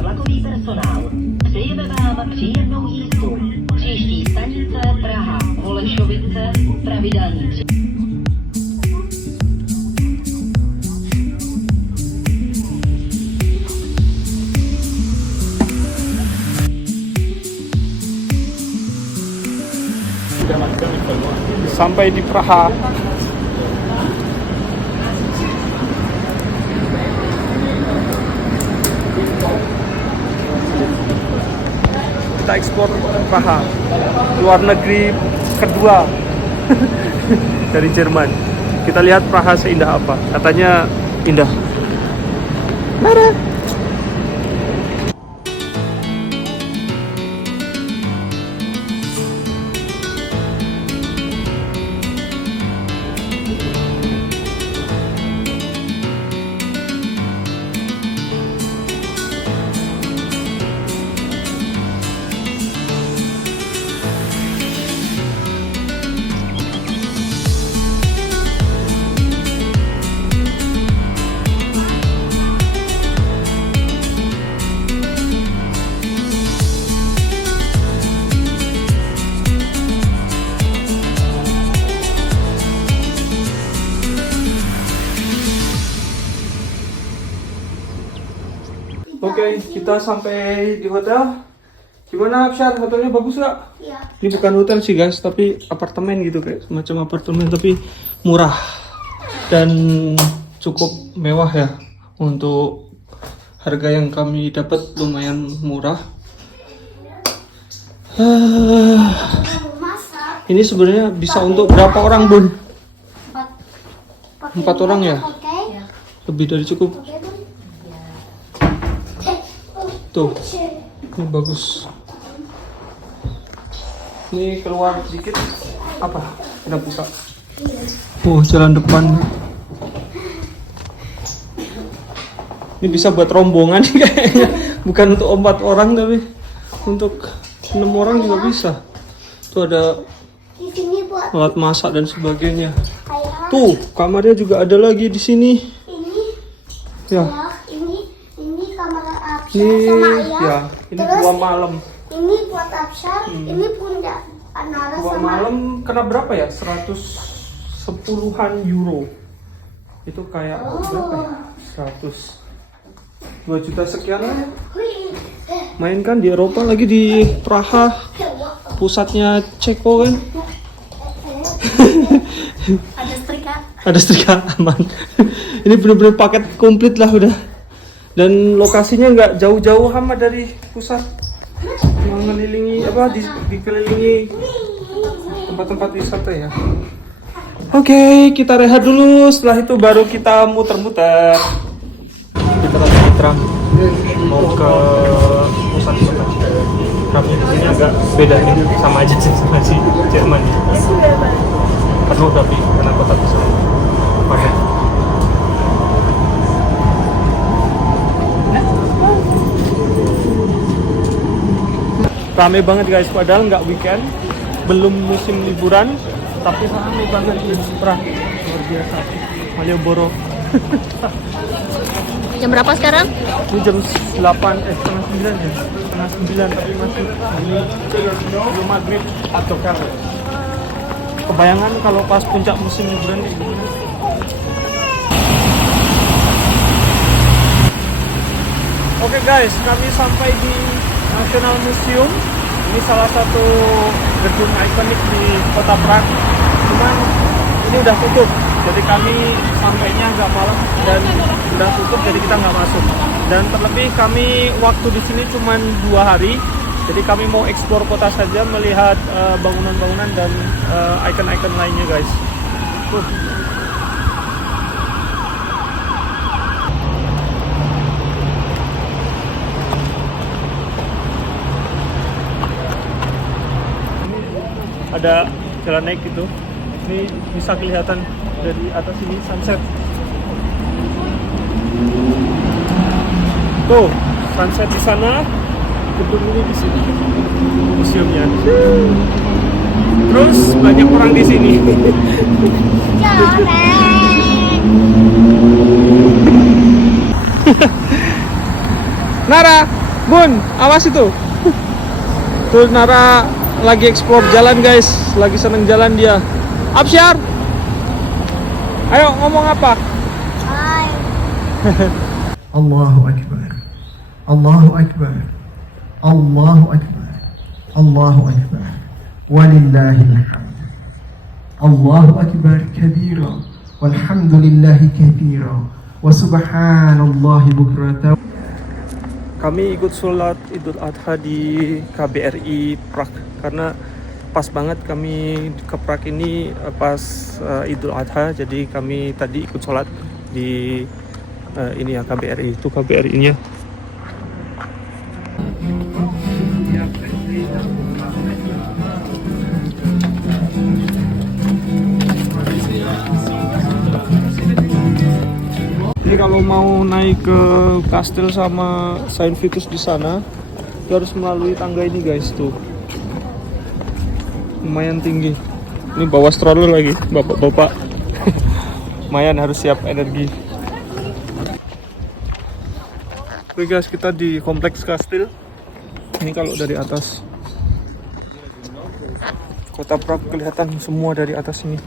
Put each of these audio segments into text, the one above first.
vlakový personál. Přejeme vám příjemnou jízdu. Příští stanice Praha, Holešovice, pravidelný Sampai di Praha. Kita ekspor Praha, luar negeri kedua dari Jerman. Kita lihat Praha seindah apa. Katanya indah. Mari. Oke, kita sampai di hotel. Gimana, Absyar? Hotelnya bagus nggak? Iya. Ini bukan hotel sih guys, tapi apartemen gitu, kayak semacam apartemen tapi murah dan cukup mewah ya. Untuk harga yang kami dapat lumayan murah. Masak. Ini sebenarnya bisa untuk berapa orang, Bun? Pakai 4 orang ya? Oke. Lebih dari cukup. Oke, Bun. Tuh, ini bagus. Ini keluar sedikit. Apa? Kita buka. Oh, jalan depan. Ini bisa buat rombongan kayaknya. Bukan untuk 4 orang tapi untuk 6 orang juga bisa. Tuh ada Di sini buat alat masak dan sebagainya. ayah. Tuh, kamarnya juga ada lagi di sini. Ini Ya. ayah, ini kamar Absyar Ini sama ayah. ya, ini Terus 2 malam. ini buat Absyar, ini punya Anara 2 sama malam kena berapa ya? 110-an euro. Itu kayak berapa ya? 2 juta sekian lah ya. Main kan di Eropa, lagi di Praha, pusatnya Ceko kan. Ada setrika. Ada setrika, aman. Ini bener-bener paket komplit lah udah. Dan lokasinya nggak jauh-jauh amat dari pusat. Mengelilingi dikelilingi tempat-tempat wisata ya. Oke, kita rehat dulu. Setelah itu baru kita muter-muter. Kita lagi di tram mau ke pusat kota. Tramnya di sini agak beda nih, sama aja sih sama si Jerman. Penuh tapi karena kota besar. Pakai. Rame banget guys, padahal nggak weekend, belum musim liburan, tapi rame banget di Praha, luar biasa. Malioboro. Jam berapa sekarang? Ini jam 8, setengah 9 ya, setengah 9 tapi masih belum maghrib atau kali. Kebayangan kalau pas puncak musim liburan kayak gimana? Oke guys, kami sampai di National Museum. Ini salah satu gedung ikonik di kota Praga. Cuman ini udah tutup, jadi kami sampainya agak malam dan udah tutup, jadi kita nggak masuk. Dan terlebih kami waktu di sini cuman 2 hari, jadi kami mau eksplor kota saja, melihat bangunan-bangunan dan ikon-ikon lainnya guys. Ada jalan naik gitu. Ini bisa kelihatan dari atas ini sunset. Tuh, sunset di sana, gedung ini di sini, museumnya. Terus banyak orang di sini. Nara. Bun, awas itu. Tuh Nara lagi explore jalan guys, lagi seneng jalan dia. Absyar, ayo ngomong apa? Hai. Allahu Akbar. Allahu Akbar. Allahu Akbar. Allahu Akbar. Walillahil hamd. Allahu Akbar kabira. Walhamdulillahi katsira. Wa subhanallahi bukratan. Kami ikut sholat Idul Adha di KBRI Prag karena pas banget kami ke Prag ini pas Idul Adha, jadi kami tadi ikut sholat di ini ya KBRI, itu KBRI-nya. Jadi kalau mau naik ke kastil sama Saint Vitus di sana, itu harus melalui tangga ini guys, tuh lumayan tinggi. Ini bawa stroller lagi, bapak-bapak. Lumayan harus siap energi. Oke guys, kita di kompleks kastil. Ini kalau dari atas, kota Prag kelihatan semua dari atas ini.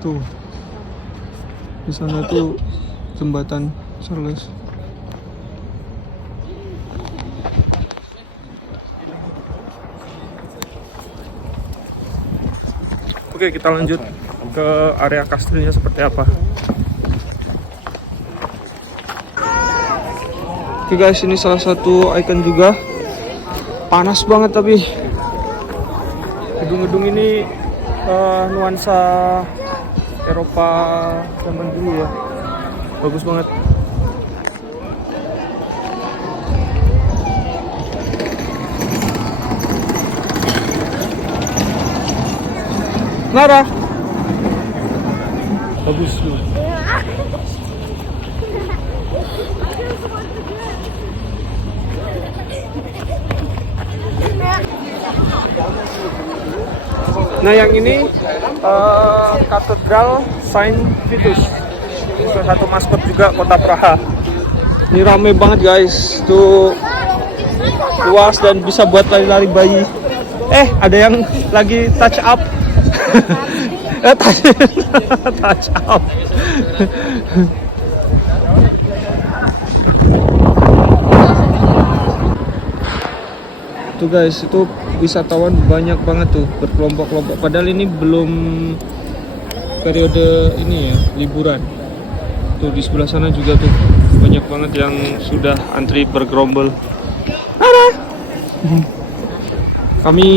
Tuh, di sana tuh jembatan Charles. Oke, kita lanjut ke area kastilnya seperti apa. Oke guys, ini salah satu ikon juga. Panas banget tapi gedung-gedung ini nuansa Eropa zaman dulu ya, bagus banget. Nara, bagus tuh. Nah yang ini Katedral Saint Vitus, salah satu maskot juga kota Praha. Ini rame banget guys, tuh luas dan bisa buat lari-lari bayi. Ada yang lagi touch up. Touch up. Tuh guys, itu wisatawan banyak banget tuh, berkelompok-kelompok. Padahal ini belum periode ini ya, liburan. Tuh di sebelah sana juga tuh banyak banget yang sudah antri bergerombol. Kami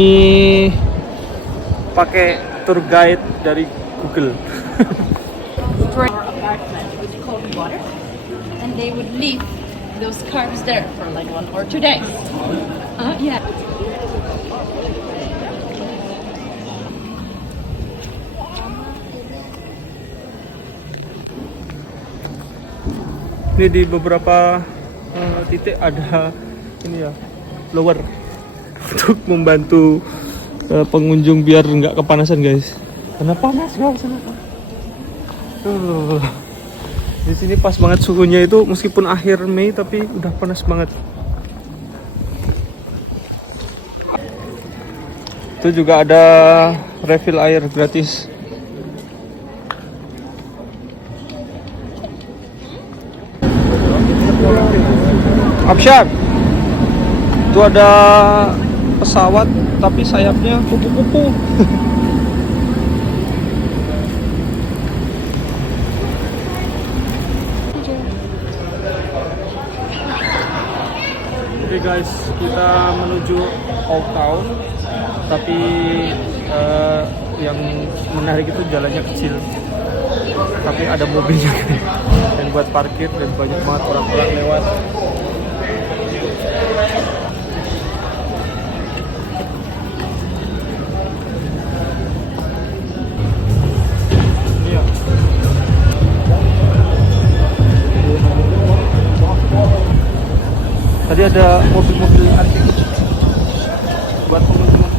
pakai tour guide dari Google. With cold water, and they would leave those carbs there for like 1 or 2 days. Yeah. Ini di beberapa titik ada ini ya, blower untuk membantu pengunjung biar nggak kepanasan guys. Karena panas guys. Di sini pas banget suhunya itu, meskipun akhir Mei tapi udah panas banget. Itu juga ada refill air gratis. Absyar, itu ada pesawat tapi sayapnya kupu-kupu. Oke guys, kita menuju Old Town, tapi yang menarik itu jalannya kecil, tapi ada mobilnya dan buat parkir dan banyak banget orang-orang lewat. Tadi ada mobil-mobil antik buat pengunjung.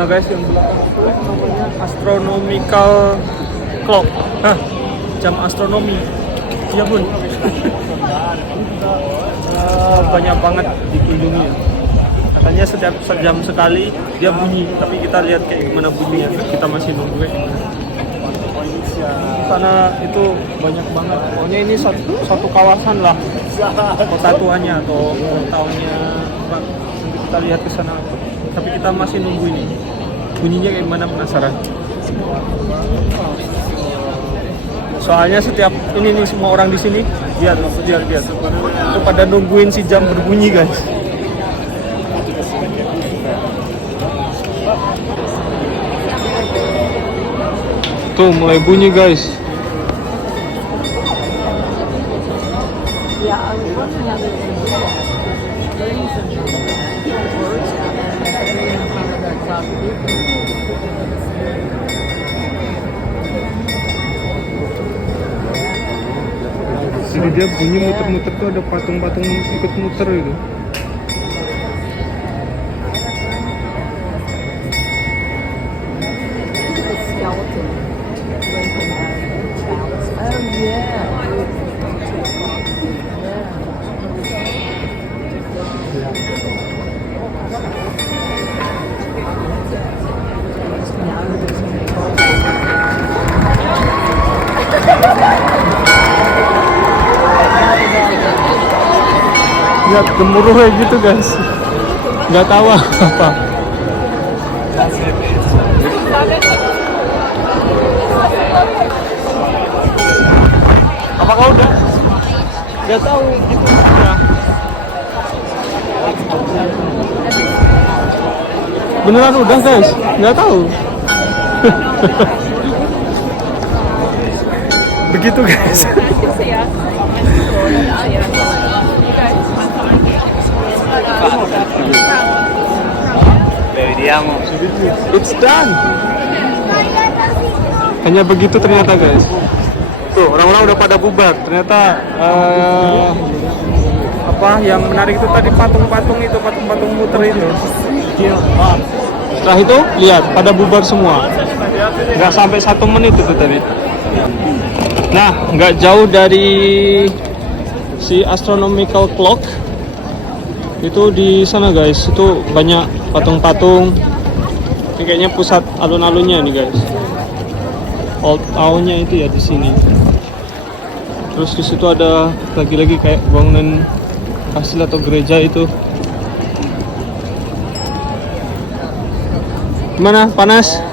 Nah guys, yang belakang itu namanya astronomical clock. Hah, jam astronomi. Iya bun. Banyak banget dikunjungi ya. Katanya setiap sejam sekali dia bunyi, tapi kita lihat kayak gimana bunyinya. Kita masih nunggu ya. Karena itu banyak banget. Pokoknya ini satu kawasan lah. Kota tuanya atau tahunnya. Nanti kita lihat ke sana. Tapi kita masih nunggu ini. Bunyinya kayak gimana, penasaran. Soalnya setiap ini nih semua orang di sini lihat itu pada nungguin si jam berbunyi guys. Tuh mulai bunyi guys. Jadi dia bunyi muter-muter tuh ada patung-patung ikut muter gitu. Lihat gemuruh kayak gitu guys, nggak tahu apa. Apakah udah? Nggak tahu gitu ya. Beneran udah guys, nggak tahu. Begitu guys. It's done. Hanya begitu ternyata guys. Tuh orang-orang udah pada bubar. Ternyata apa yang menarik itu tadi patung-patung muter itu. Setelah itu lihat pada bubar semua. Nggak sampai 1 menit itu tadi. Nah, nggak jauh dari si astronomical clock itu di sana guys. Itu banyak patung-patung. Ini kayaknya pusat alun-alunnya nih guys. Old Town-nya itu ya di sini. Terus di situ ada lagi-lagi kayak bangunan kastil atau gereja itu. Gimana? Panas?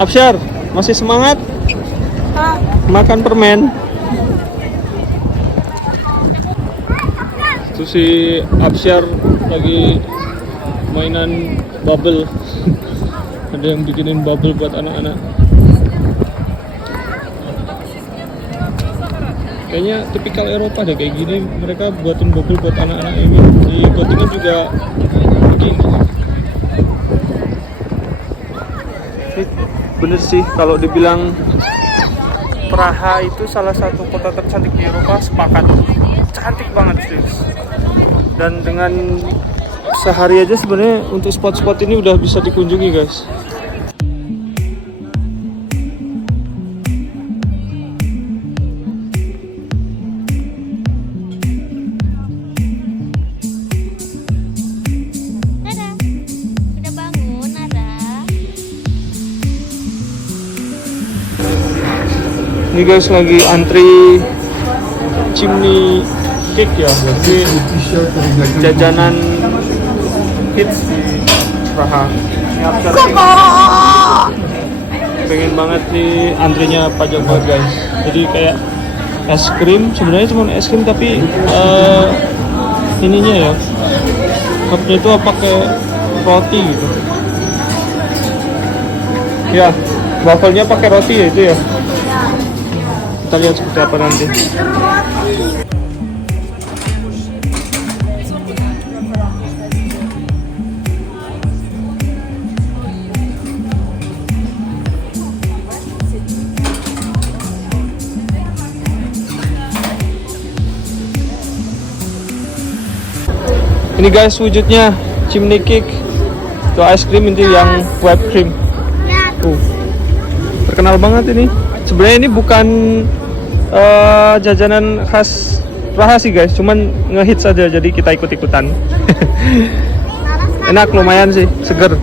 Absyar, masih semangat? Makan permen. Itu si Absyar lagi mainan bubble. Ada yang bikinin bubble buat anak-anak. Kayaknya tipikal Eropa deh kayak gini. Mereka buatin bubble buat anak-anak ini. Di Göttingen juga begini. Bener sih kalau dibilang Praha itu salah satu kota tercantik di Eropa, sepakat. Cantik banget sih. Dan dengan sehari aja sebenarnya untuk spot-spot ini udah bisa dikunjungi guys. Nada, udah bangun, Nada. Ini guys lagi antri chimney cake ya, berarti jajanan hits di Praha. Pengen banget nih antrinya panjang banget guys. Jadi kayak es krim, sebenarnya cuma es krim tapi ininya ya, cupnya itu pakai roti gitu. Ya, wafelnya pakai roti ya itu ya. Kita lihat seperti apa nanti. Ini guys wujudnya chimney cake. Itu ice cream itu yang whipped cream. Terkenal banget ini. Sebenarnya ini bukan jajanan khas Praha sih guys, cuman ngehits aja jadi kita ikut-ikutan. Enak lumayan sih, seger.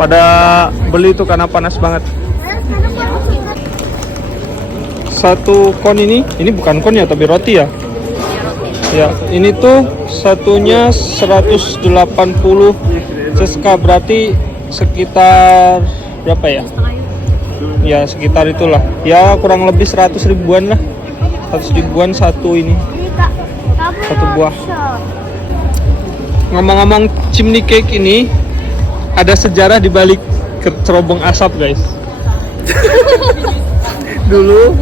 Pada beli itu karena panas banget. Satu kon ini bukan kon ya tapi roti ya. Ya, ini tuh satunya 180 CSK, berarti sekitar berapa ya? Ya sekitar itulah. Ya kurang lebih 100 ribuan lah. 100 ribuan satu ini. Satu buah. Ngomong-ngomong chimney cake ini ada sejarah di balik cerobong asap guys. Dulu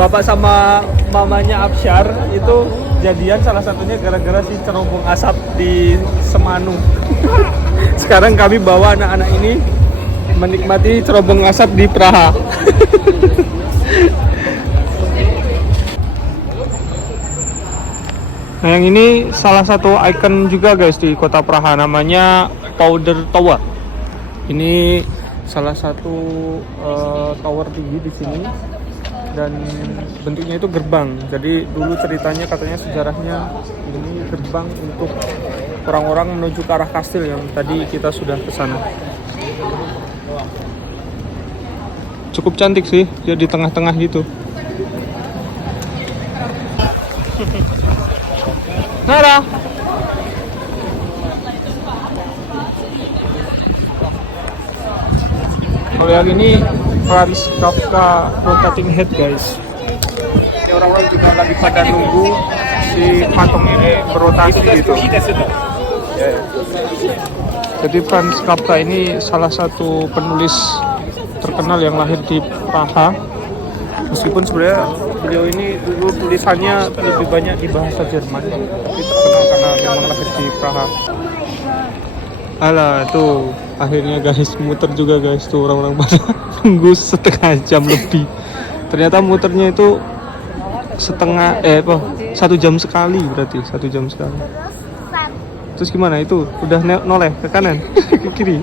bapak sama mamanya Absyar itu jadian salah satunya gara-gara si cerobong asap di Semanu. Sekarang kami bawa anak-anak ini menikmati cerobong asap di Praha. Nah yang ini salah satu ikon juga guys di kota Praha, namanya Powder Tower. Ini salah satu tower tinggi di sini dan bentuknya itu gerbang. Jadi dulu ceritanya katanya sejarahnya ini gerbang untuk orang-orang menuju ke arah kastil yang tadi kita sudah ke sana. Cukup cantik sih, dia di tengah-tengah gitu. Nara. Kalau yang ini Franz Kafka Rotating Head guys. Ini orang-orang juga lagi pada nunggu si patung ini berotasi gitu. Jadi Franz Kafka ini salah satu penulis terkenal yang lahir di Praha. Meskipun sebenarnya beliau ini dulu tulisannya lebih banyak di bahasa Jerman, tapi terkenal karena memang lahir di Praha. Alah tuh akhirnya guys muter juga guys, tuh orang-orang pada nunggu setengah jam lebih. Ternyata muternya itu satu jam sekali, berarti 1 jam sekali. Terus gimana itu? Udah noleh ke kanan, ke kiri?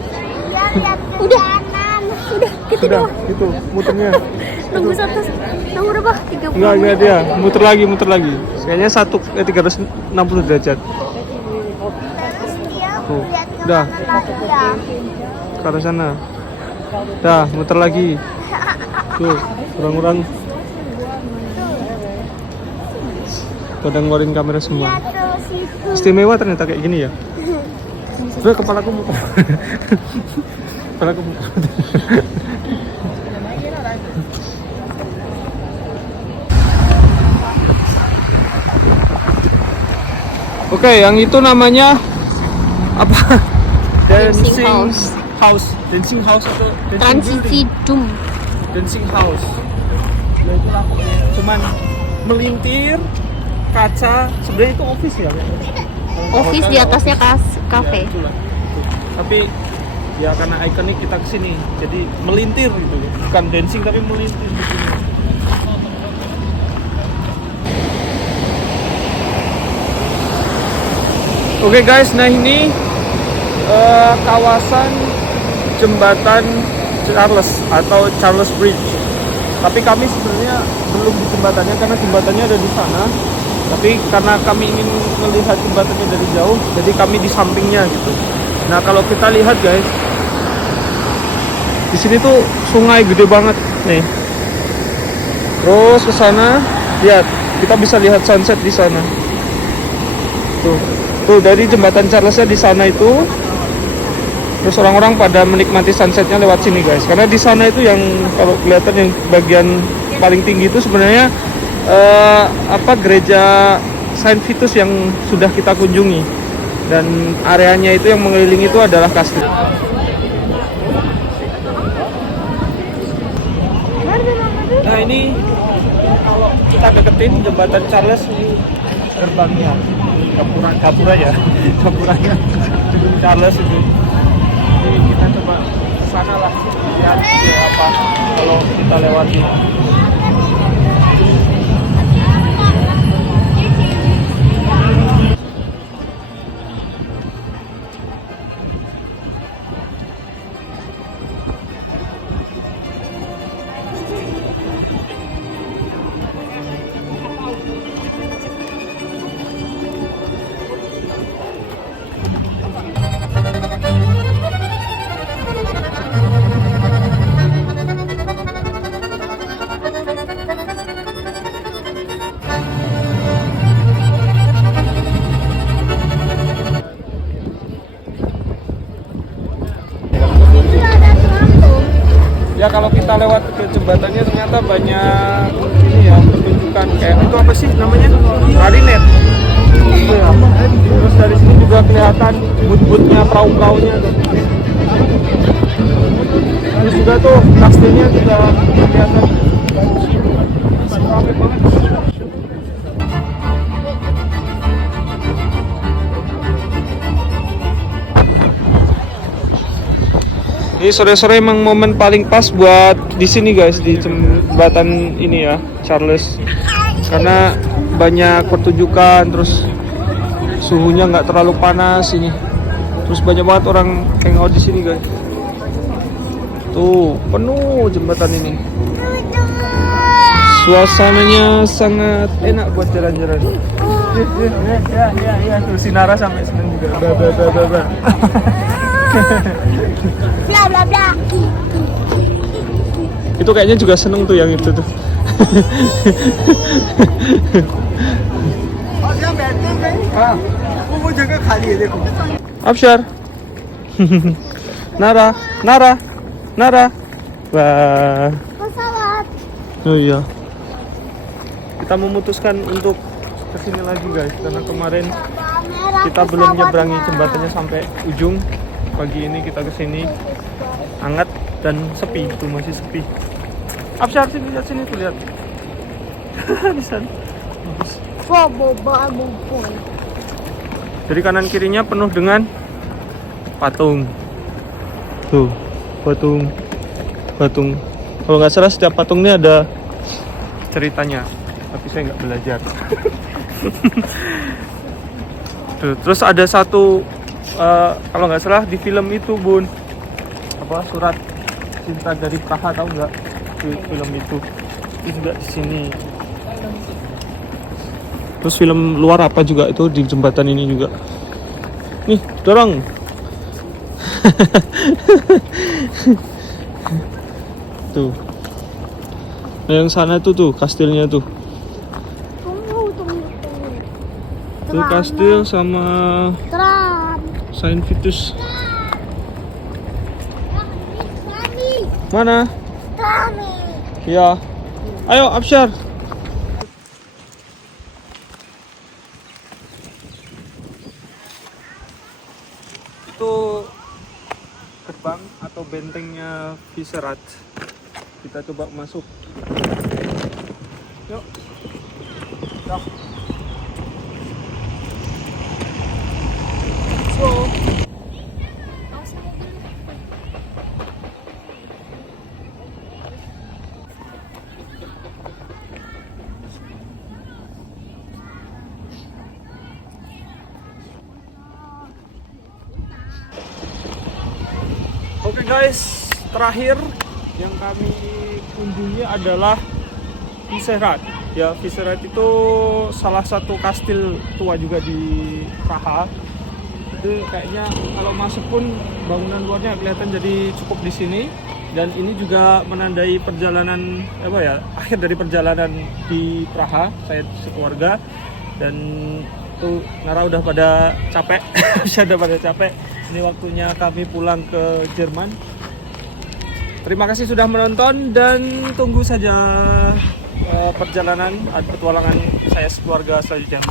Sudah, gitu muternya. Nunggu berapa? 30. Enggak dia, muter lagi. Kayaknya 360 derajat. Tuh, udah. Ke arah sana. Dah, muter lagi. Tuh, orang-orang pada ngeluarin kamera semua. Istimewa ternyata kayak gini ya. Udah, kepalaku muter. Kepalaku muter. Oke, yang itu namanya apa? Dancing house atau Transisi Doom. Dancing house. Ya itulah, cuman melintir kaca. Sebenarnya itu office ya? Office di atasnya kafe. Ya, itulah. Tapi ya karena ikonik kita kesini, jadi melintir gitu. Bukan dancing tapi melintir di sini. Oke guys, nah ini kawasan jembatan Charles atau Charles Bridge. Tapi kami sebenarnya belum di jembatannya karena jembatannya ada di sana. Tapi karena kami ingin melihat jembatannya dari jauh, jadi kami di sampingnya gitu. Nah kalau kita lihat guys, di sini tuh sungai gede banget nih. Terus ke sana, lihat kita bisa lihat sunset di sana. Tuh dari jembatan Charlesnya di sana itu, terus orang-orang pada menikmati sunsetnya lewat sini guys. Karena di sana itu yang kalau kelihatan yang bagian paling tinggi itu sebenarnya gereja Saint Vitus yang sudah kita kunjungi, dan areanya itu yang mengelilingi itu adalah kastil. Nah ini kalau kita deketin jembatan Charles ini gerbangnya. Gapuranya gedung Charles itu. Jadi kita coba kesana lah, lihat apa kalau kita lewati. Ya kalau kita lewat ke jembatannya ternyata banyak ini ya pertunjukan kayak itu apa sih namanya? Klarinet. Iya. Terus dari sini juga kelihatan but-butnya perahu-perahunya tuh. Terus juga tuh kastilnya juga kelihatan. Ramai banget. Ini sore-sore emang momen paling pas buat di sini guys, di jembatan ini ya, Charles. Karena banyak pertunjukan, terus suhunya nggak terlalu panas ini. Terus banyak banget orang hangout di sini guys. Tuh, penuh jembatan ini. Suasananya sangat enak buat jalan-jalan. Ya, tuh si Nara sampai seneng juga. Ba. Bla bla bla. Itu kayaknya juga seneng tuh yang itu tuh. Absyar. Nara. Wah. Pesawat. Oh iya. Kita memutuskan untuk kesini lagi guys, karena kemarin kita belum nyeberangi jembatannya sampai ujung. Pagi ini kita kesini hangat dan sepi, tuh masih sepi. Absyar sini, lihat sini tuh, lihat. Di sana. Bagus. Jadi kanan kirinya penuh dengan patung. Tuh, patung. Kalau nggak salah setiap patung ini ada ceritanya, tapi saya nggak belajar. Tuh, terus ada satu kalau nggak salah di film itu Bun, apa Surat Cinta dari Praha, tahu nggak film itu juga di sini. Terus film luar apa juga itu di jembatan ini juga. Nih dorong. Tuh. Nah, yang sana tuh kastilnya tuh. Tunggu. Tuh kastil sama Tram. Saint Vitus. Mana? Trami. Ya. Ayo Absyar. Itu gerbang atau bentengnya Viserat. Kita coba masuk. Yuk. Oke guys, terakhir yang kami kunjungi adalah Viserat. Ya, Viserat itu salah satu kastil tua juga di Praha. Itu kayaknya kalau masuk pun bangunan luarnya kelihatan jadi cukup di sini. Dan ini juga menandai perjalanan akhir dari perjalanan di Praha saya sekeluarga. Dan tuh Nara udah pada capek, sudah pada capek. Ini waktunya kami pulang ke Jerman. Terima kasih sudah menonton dan tunggu saja perjalanan petualangan saya sekeluarga selanjutnya.